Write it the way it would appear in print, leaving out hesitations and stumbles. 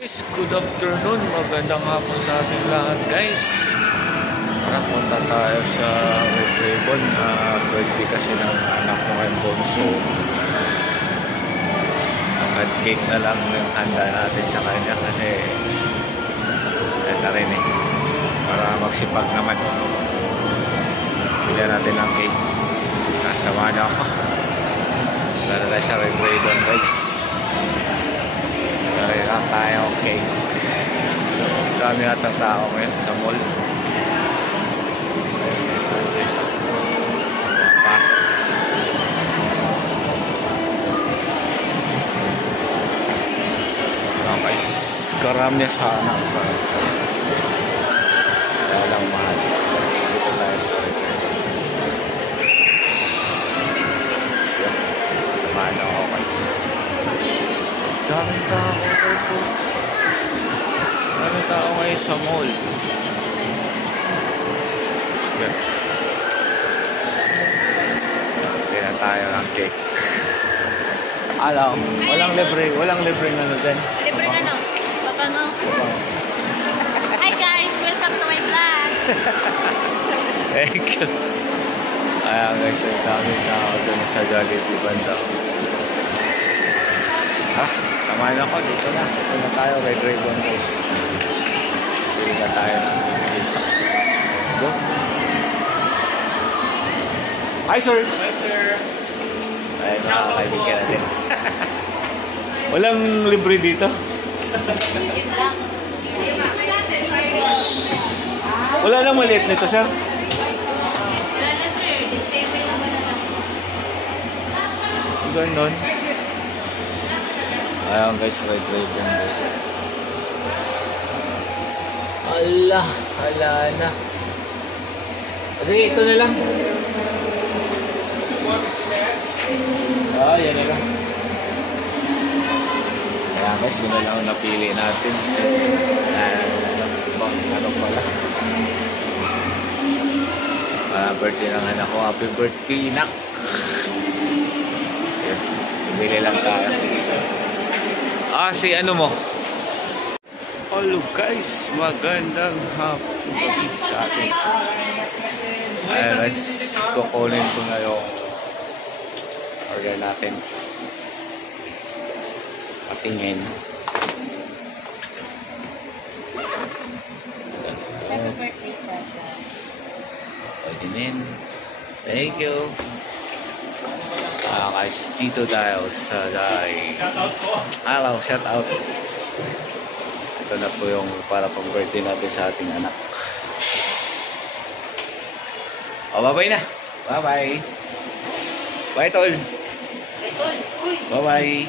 Guys, good afternoon. Magandang hapon sa ating lahat, guys. Tara, punta tayo sa Ribbon. Birthday kasi ng anak ko ngayon, Bonso. Ang cake na lang yung handa natin sa kanya kasi ganda rin para magsipag naman. Bigyan natin ng cake. Kasama na ako. Tara tayo sa Ribbon, guys. Kaya lang tayo, okay. Dami natang tao ngayon sa mall. Pasok. Guys, karami sana sa kaya lang mahal. Dito tayo sa mahal ako, guys. Daming tao, guys. Daming tao ngayon sa mall. Yan. Bigyan na tayo ng cake. Alam, walang libreng ano dyan. Libreng ano? Papango. Hi guys, welcome to my vlog. Thank you. Ayan guys, ang daming tao dun sa Jollibee banda. Samahan ako, dito na tayo kay Dragon, guys. Dito na tayo dito. Let's go. Hi sir! Hi sir! Ayun, nakakaibigan natin. Walang libre dito? Wala lang maliit nito, sir? Wala na sir, display naman na lang. Ganon. Ayan guys, right guys. Ala na. Sige, ito na lang. Yan na lang. Ayan guys, yun na lang ang napili natin. So, ano pala. Birthday ng anak ko. Happy birthday, nak. Bili lang tayo. Si ano mo? Hello guys, magandang hapon sa atin. Ayan guys, kukunin ko na yung order natin. Patingin. Happy birthday, Tata. Patingin. Thank you. Guys, dito tayo sa hello, shout out. Ito na po yung para pang birthday natin sa ating anak. Bye-bye na. Bye-bye. Bye, tol. Bye, tol. Bye-bye.